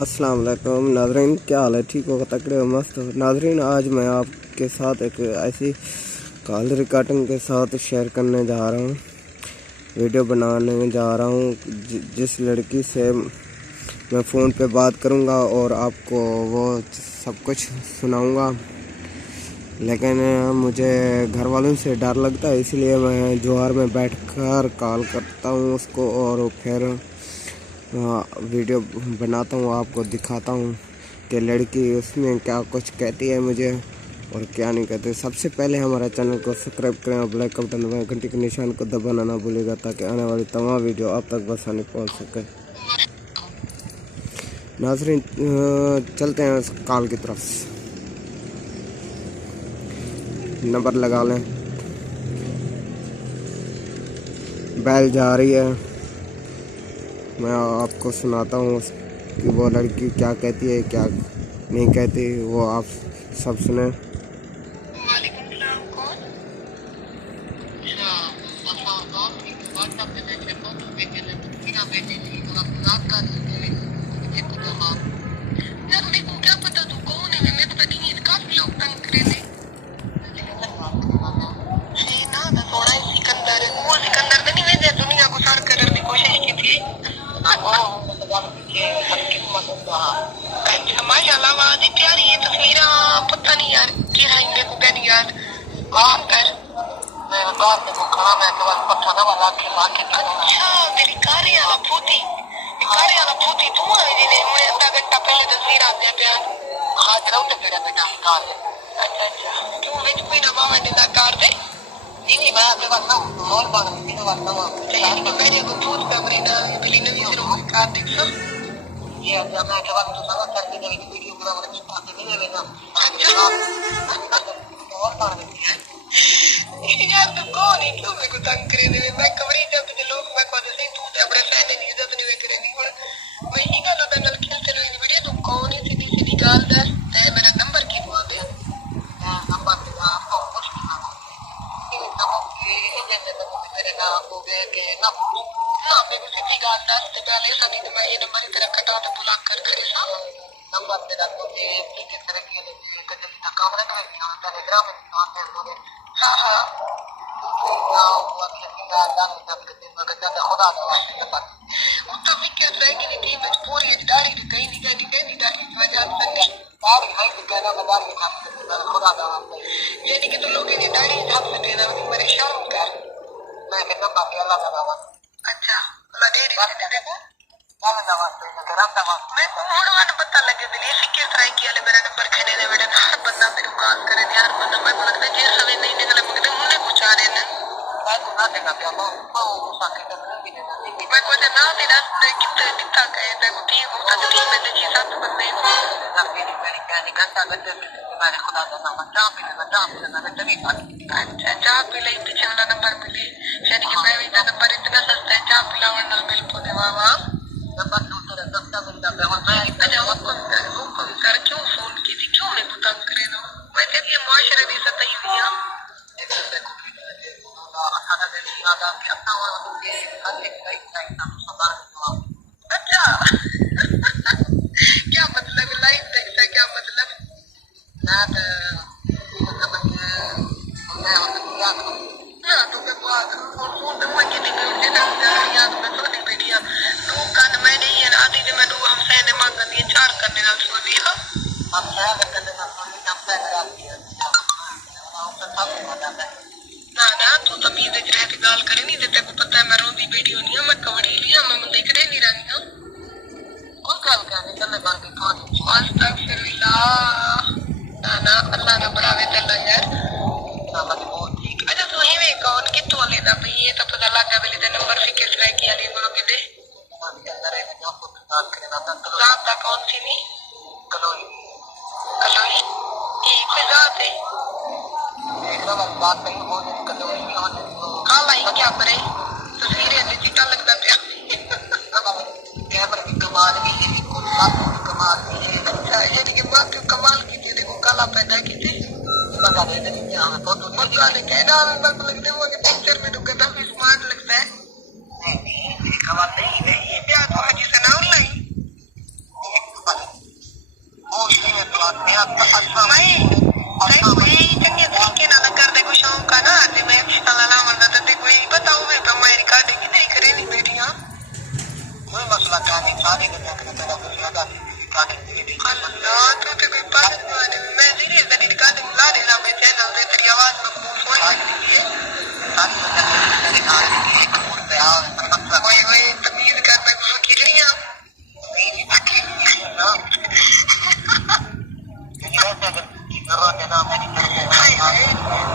अस्सलाम वालेकुम नाज़रीन, क्या हाल है? ठीक होगा, तकड़े हो, मस्त हो नाज़रीन। आज मैं आपके साथ एक ऐसी कॉल रिकॉर्डिंग के साथ शेयर करने जा रहा हूँ, वीडियो बनाने जा रहा हूँ जिस लड़की से मैं फ़ोन पे बात करूँगा और आपको वो सब कुछ सुनाऊँगा। लेकिन मुझे घर वालों से डर लगता है, इसलिए मैं जोहर में बैठकर कॉल करता हूँ उसको और फिर वीडियो बनाता हूँ, आपको दिखाता हूँ कि लड़की उसमें क्या कुछ कहती है मुझे और क्या नहीं कहती। सबसे पहले हमारा चैनल को सब्सक्राइब करें और ब्लैक का बटन दबाएं, घंटी के निशान को दबाना ना भूलिएगा ताकि आने वाली तमाम वीडियो आप तक बसानी पहुँच सके। नाज़रीन, चलते हैं उस कॉल की तरफ। नंबर लगा लें, बैल जा रही है। मैं आपको सुनाता हूँ कि वो लड़की क्या कहती है क्या नहीं कहती, वो आप सब सुने। माशाल्लाह प्यारी ये तस्वीर पता नहीं यार की है मेरे को क्या नहीं यार कौन कर मैं बात को खड़ा मैं के बाद पत्थर ना वाला के माके अच्छा तेरी कारी वाला फूटी तू है जिने मैं आधा घंटा पहले तस्वीर आते प्यार हां जरा उठ तेरा बेटा कार अच्छा तू विच कोई ना बाबा ने कार दे नहीं मैं के बाद ना और बात नहीं बात ना चाहिए मेरे को फूट पे अपनी ना बिली नवी सिरों कार देख सो ये अब मैं के बाद तो सब करके नई वीडियो बना बना पाते नहीं है ना और बात है यार तो कौन है क्यों मेरे को तंग करे दे मैं कवरी जब जो लोग मैं को दे तू ते अपने फैन ने इज्जत नहीं करे नहीं और मैं की गल होता नल खेलते रहो वीडियो तू कौन है सीधी सीधी गाल दस ते मेरा नंबर की बोल दे नंबर दे आपको कुछ नहीं ये नंबर के जैसे तो मेरे ना हो गए के ना हां मेरी सीधी गाल दस ते पहले सभी तो मैं ये नंबर तेरा कटा तो ब्लॉक कर खड़े सा नंबर तेरा तो ये की तरह के लिए कभी काम ना कर टेलीग्राम में काम कर हां हां वो अगला दान जब करते मैं खुदा दवा वो तो विकेट रहेगी टीम में पूरी दाढ़ी कहीं नहीं दाढ़ी वजह से दाढ़ी है कि कहना मैं दाढ़ी खाते खुदा दवा यानी कि तो लोग ये दाढ़ी छाप से देना मेरे शर्म कर मैं कहना बाकी अल्लाह दवा अच्छा अल्लाह दे देखो वाला दवा गरम दवा मैं मोड़वान पता लगे दिली सिक्के ट्राई किया ले मेरा नंबर खेने दे बेटा हर बंदा मेरे कॉल करे यार बंदा मैं लगता जे सवे नहीं निकले मगर मुझे कुछ आ रहे ना ना देगा क्या वो साके करने भी देना नहीं मैं को ना तेरा कितना कितना कहे ते को टीम होता तो टीम में जी साथ बंदे ना मेरी क्या नहीं घंटा घंटे मैंने खुदा का नाम जाम पे ना तभी अच्छा चाह पी ले पीछे वाला नंबर मिले यानी कि मैं इतना नंबर इतना सस्ता है चाह पिलावन नाल मिल पोने वाह नंबर दूसरा सस्ता मिलता है और मैं अच्छा वो कर क्यों फोन की थी क्यों मैं तंग करे ना मैं कहती है मुआशरे की सतही हुई है अच्छा क्या मतलब लाइफ देखता क्या मतलब ना तो मैं बात फोन पे मैं कितनी याद में तो नहीं पड़ी तो कान मैं नहीं है आधी ने मैंने हम सहने मांग दिए चार करने ना सो दिया हम क्या करने ना सो दिया हम करा दिया ना तू तमीज विच रह के गाल करे नहीं तेरे को पता है मैं रोंदी बैठी होनी है मैं कवड़ी लिया मैं देख रही नहीं रही हूं कोई गाल करने चल बाकी थोड़ी अस्तगफिरुल्लाह ना अल्लाह ना बढ़ावे तेला यार ना बहुत ठीक अच्छा तू ही में कौन की तो लेना भाई ये तो पता लगा बेले ते नंबर फिक्र ट्राई किया नहीं बोलो के दे अंदर है जो आपको बात करना था तो रात तक कौन सी नहीं कलोई की फिजात है एकदम बात नहीं हो रही कलोई काला ही क्या करे तस्वीरें डिजिटल लगता है कैमरे की कमाल भी है कमाल भी है अच्छा ये कि बात कमाल की थी देखो काला पैदा की थी बता दे दे यहां तो मजा ले कहना मैं लगते वो पिक्चर में तो काफी स्मार्ट लगता है नहीं कमाल नहीं है ये क्या तो हाजी से ना ऑनलाइन अल्लाह तू तो कोई पागल माने मैं सीरियस तेरी रिकॉर्डिंग ला देना अपने चैनल पे तेरी आवाज में खूब सुन सकती है ओए ओए तमीज कर मैं कुछ किरिया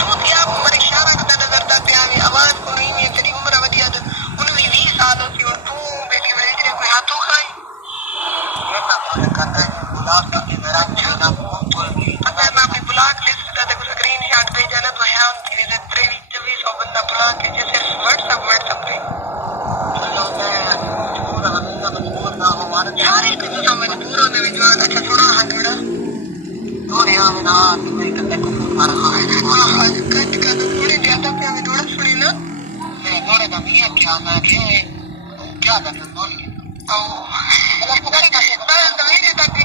तू क्या मेरे इशारा करता नजर पे आवे आवाज को नहीं है तेरी उम्र वधिया 19-20 साल होती और तू बेटी मेरी तेरे कोई हाथों खाई अगर मैं अपनी ब्लॉक लिस्ट का देखो स्क्रीनशॉट भेजा ना तो हम तेरे 23-24 बंदा ब्लॉक है जैसे व्हाट्सएप पे सारे कुछ समझ दूर होने में जो अच्छा थोड़ा हाथ थोड़ा कट कर थोड़ी ज्यादा पे हमें थोड़ा सुनी ना क्या करना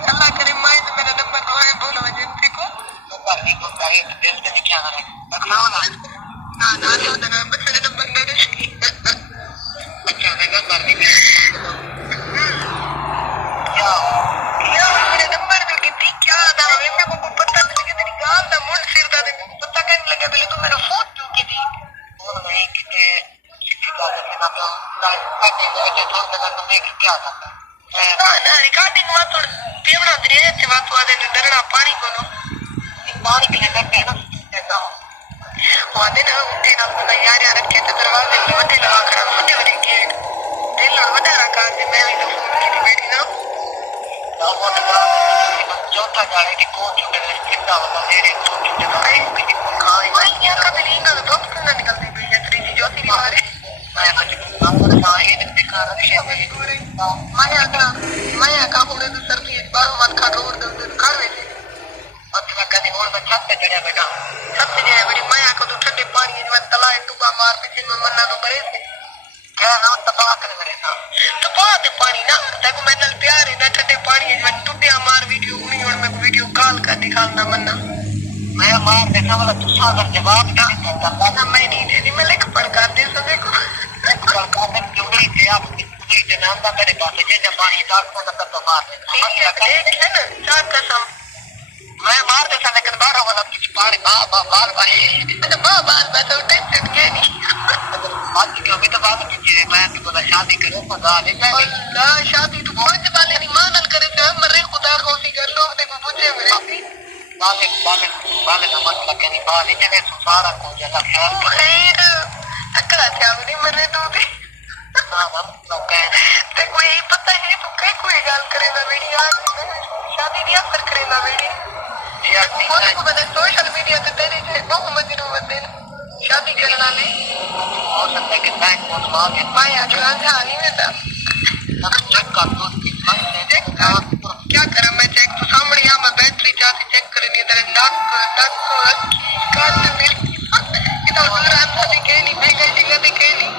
अल्लाह करे माए तो मेरा नंबर दो है बोलो एजेंसी को ना ना ना मेरा नंबर मेरे मेरे नंबर पे कितनी क्या था मेरे को पता नहीं कि तेरी गाल का मुंड सिर था तेरे को पता कैसे लगा पहले तो मेरा फोन क्यों की थी ना रिकॉर्डिंग में तो पेवड़ा दरिया से बात हुआ देने दरड़ा पानी कोनो पानी पीने करते हैं ना वो आते ना उठे ना अपना यार यार रखे तो दरवाजे में वटे लगा कर वटे वटे गेट दिल और वटा रखा से मैं भी तो फोन की बैठी ना चौथा जाने की कोच में कितना मतलब मेरे कोच में तो कहीं भी खाई वही क्या कभी नहीं कर दो तो ना निकलती भी है तेरी ज्योति वाले मैं का उड़े तो सर की बार मत खा रोड दे कर वेचे मतलब कभी और छत पे चढ़ा बेटा छत पे चढ़ा बड़ी माया को तो ठंडे पानी में तलाए टुका मार पीछे में मन्ना तो करे थे क्या ना तपा कर मेरे ना तपा दे पानी ना देखो मैं नल प्यार है ना ठंडे पानी में टुटिया मार वीडियो नहीं और मैं वीडियो कॉल कर दिखाना मन्ना मैं मार देना वाला तू सागर जवाब नहीं देता ना मैं नहीं देती मैं लेकर पढ़ कर दे सके को काफी क्योंकि थे आप पूरी जनाब का मेरे पास है जब पानी डाल को ना तो मार देना है ना चार कसम मैं मार देता लेकिन बारह वाला किसी पानी बार बार तो टेंशन के नहीं आज की अभी तो बात की मैं भी बोला शादी करो खुदा ले जाए अल्लाह शादी तो पांच वाले नहीं मानल करे तो मरे खुदा खोसी कर लोग देखो पूछे मेरे बाले का मसला कहीं बाले जगह सारा को जगह खैर अकड़ा क्या नहीं मरे तो भी देखो यही पता है तो कई कोई गाल करेगा बेटी आज शादी नहीं कर करेगा बेटी यार को मैंने सोशल मीडिया पे तेरे से बहुत मजनू बंदे शादी करना ले हो सकता है कि बैंक को मार के माया जो आनी में था चेक कर दो क्या करा मैं चेक तो सामने यहाँ मैं बैटरी चार्ज चेक करनी इधर नाक कान मेरी इधर दूर आंसर दिखे नहीं मैं गई जगह दिखे नहीं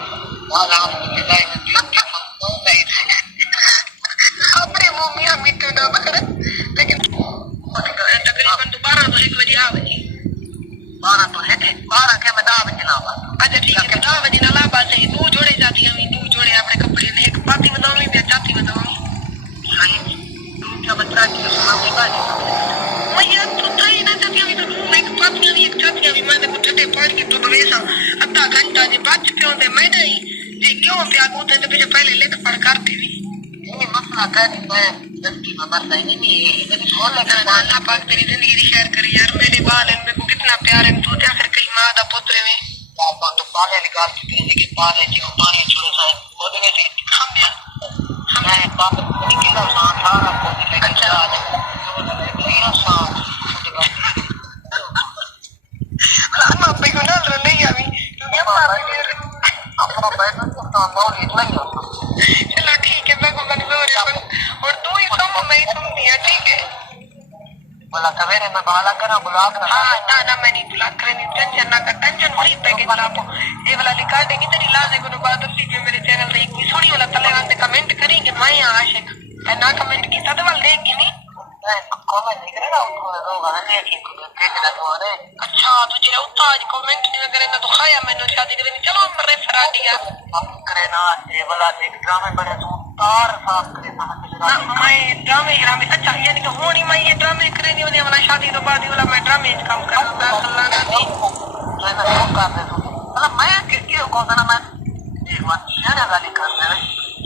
अपने मुंह में मिट्टू ना पकड़े लेकिन तकरीबन तो 12 तो 1 बजे आवे 12 तो है 12 के मैं 10 बजे लावा अच्छा ठीक है 10 बजे ना लावा से तू जोड़े जाती है तू जोड़े अपने कपड़े ने एक पाती बताऊंगी मैं चाहती बताऊंगी सही तू क्या बच्चा की सुनाती बात मैं यार तू ताई ना चाहती अभी तो तू एक पाती भी एक चाहती अभी मैं तो ठंडे पानी की तो वेसा आधा घंटा जी बाद पियोंदे मैं नहीं जे क्यों प्यार होते तो पहले ले तो पढ़ करती भी नहीं मसला कर मैं दस्ती में मरता ही नहीं इधर बोल लगा अल्लाह पाक तेरी जिंदगी दी शेयर करे यार मेरे बाल हैं मेरे को कितना प्यार है तू क्या फिर कहीं मां दा पुत्र में पापा तो पाले निकाल के जिंदगी पाले जी पानी छोड़े सा बोलने से हम मैं पापा के ना सारा को लेकर आ जाए मेरा साथ लाना पे को ना नहीं अभी मैं अपना बैठना तो बहुत इतना ही होता चलो ठीक है मैं को मंजूर है और तू ही सुन मैं सुन दिया ठीक है बोला सवेरे मैं बाला करा बुला कर हां ना मैं नहीं बुला कर नहीं टेंशन ना कर टेंशन वही पे के चला पो ये वाला रिकॉर्डिंग तेरी लाजे को बात होती है मेरे चैनल पे एक भी सुनी वाला तले वाले कमेंट करेंगे मैं आशिक है ना कमेंट की तद वाल देगी नहीं कमेंट नहीं करेगा उसको लोग आने की देखना तो है अच्छा तुझे उतना आज कमेंट नहीं करे ना तो खाया मैंने शादी के दिन चलो मरे फरा दिया हम करे ना ये वाला एक ड्रामे बने तो और साफ करे मैं ड्रामे अच्छा यानी कि होनी मैं ये ड्रामे करे नहीं होने वाला शादी तो बाद वाला मैं ड्रामे काम करता सलाना भी मैं तो कर दे मतलब मैं क्यों को ना मैं एक बार शेयर वाली कर दे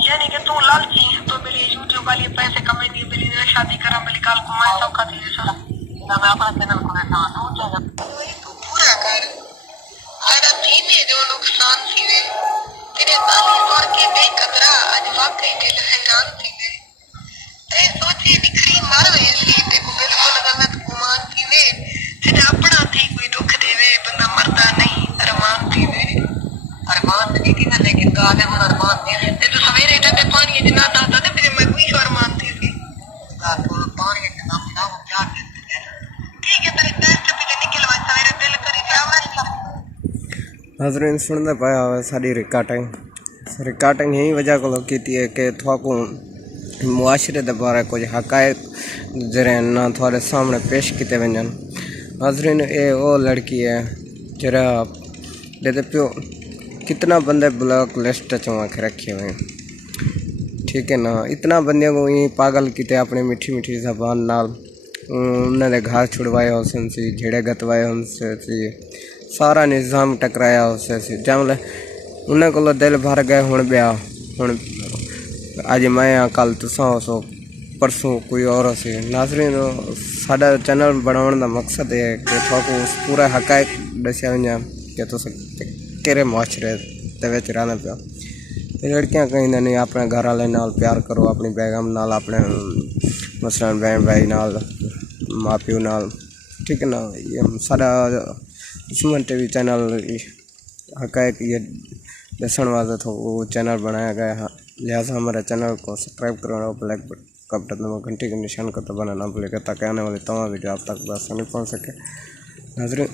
यानी कि तू लालची तो मेरी यूट्यूब वाली पैसे कमाई नहीं मिली शादी करा मिली कल को मैं सब खाती है साला ना मैं अपना चैनल को ना दूं जाएगा तू पूरा कर आरा धीमे जो नुकसान थी वे तेरे ताली तोड़ के बेकदरा आज वाकई दिल हैरान थी वे ते सोचे निखरी मर वे सी ते को बिल्कुल गलत गुमान थी वे तेरे अपना थी कोई दुख देवे बंदा मरदा नहीं अरमान थी वे अरमान नहीं थी ना लेकिन गाने में अरमान थी ते तो सवेरे इधर पानी जिना था ते फिर मैं कोई अरमान थी का तो पानी के नाम ना वो क्या कहते हैं ठीक है तेरे टेस्ट पे निकलवा सवेरे दिल करी जावा नाज़रीन सुनते पाया साड़ी रिकॉर्डिंग यही वजह को की है कि थोको मुआशरे के बारे कुछ हकायक जरे ना थोड़े सामने पेश किए वजन नाज़रीन ये वो लड़की है जरा देते प्यो कितना बंदे ब्लॉक लिस्ट चो आके रखे हुए ठीक है ना इतना बंदे को यही पागल किते अपनी मीठी मीठी जबान नाल उन्होंने घर छुड़वाए उनसे सी झेड़े गतवाए उनसे सी सारा निज़ाम टकराया उससे सी जमले उन्हें को दिल भर गए हुण ब्या हुण अज मैं कल तुसा सो परसों कोई और सी नाज़रीन साडा चैनल बनाने का मकसद है कि थोको पूरा हकायक दसिया वजा कि तुस केरे मुआशरे रहना पिया लड़कियां कहीं नहीं अपने घर वाले नाल प्यार करो अपनी बेगम नाल अपने मसलन बहन भाई नाल माँ प्यो नाल ठीक है ना ये सारा दुश्मन टीवी चैनल हकायक ये दसन वास्ते तो वो चैनल बनाया गया है लिहाजा हमारे चैनल को सब्सक्राइब करना और ब्लैक का बटन में घंटी के निशान को तो बनाना भूलेगा ताकि आने वाली तमाम वीडियो आप तक आसानी पहुँच सके नाज़रीन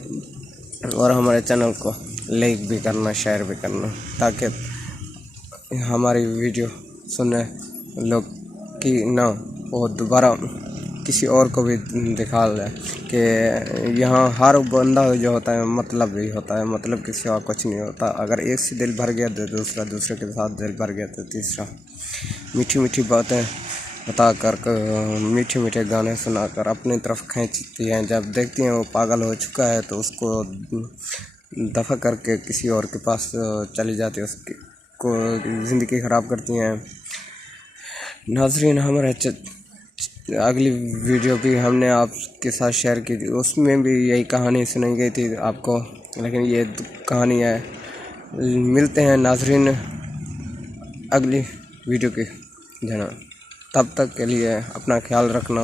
और हमारे चैनल को लाइक भी करना शेयर भी करना ताकि हमारी वीडियो सुनने लोग की ना वो दोबारा किसी और को भी दिखा ले कि यहाँ हर बंदा जो होता है मतलब भी होता है मतलब किसी और कुछ नहीं होता अगर एक से दिल भर गया तो दूसरा दूसरे के साथ दिल भर गया तो तीसरा मीठी मीठी बातें बता कर मीठे मीठे गाने सुनाकर अपनी तरफ खींचती हैं जब देखती हैं वो पागल हो चुका है तो उसको दफ़ा करके किसी और के पास चली जाती है उसकी को ज़िंदगी ख़राब करती हैं नाज़रीन हमारे अगली वीडियो भी हमने आपके साथ शेयर की थी उसमें भी यही कहानी सुनाई गई थी आपको लेकिन ये कहानी है मिलते हैं नाज़रीन अगली वीडियो के जना तब तक के लिए अपना ख्याल रखना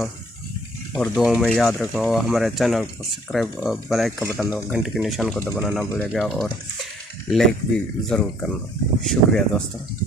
और दुआओं में याद रखना और हमारे चैनल को सब्सक्राइब और बेल आइकन का बटन दबाना घंटे के निशान को दबाना ना भूलेगा और लाइक भी ज़रूर करना शुक्रिया दोस्तों।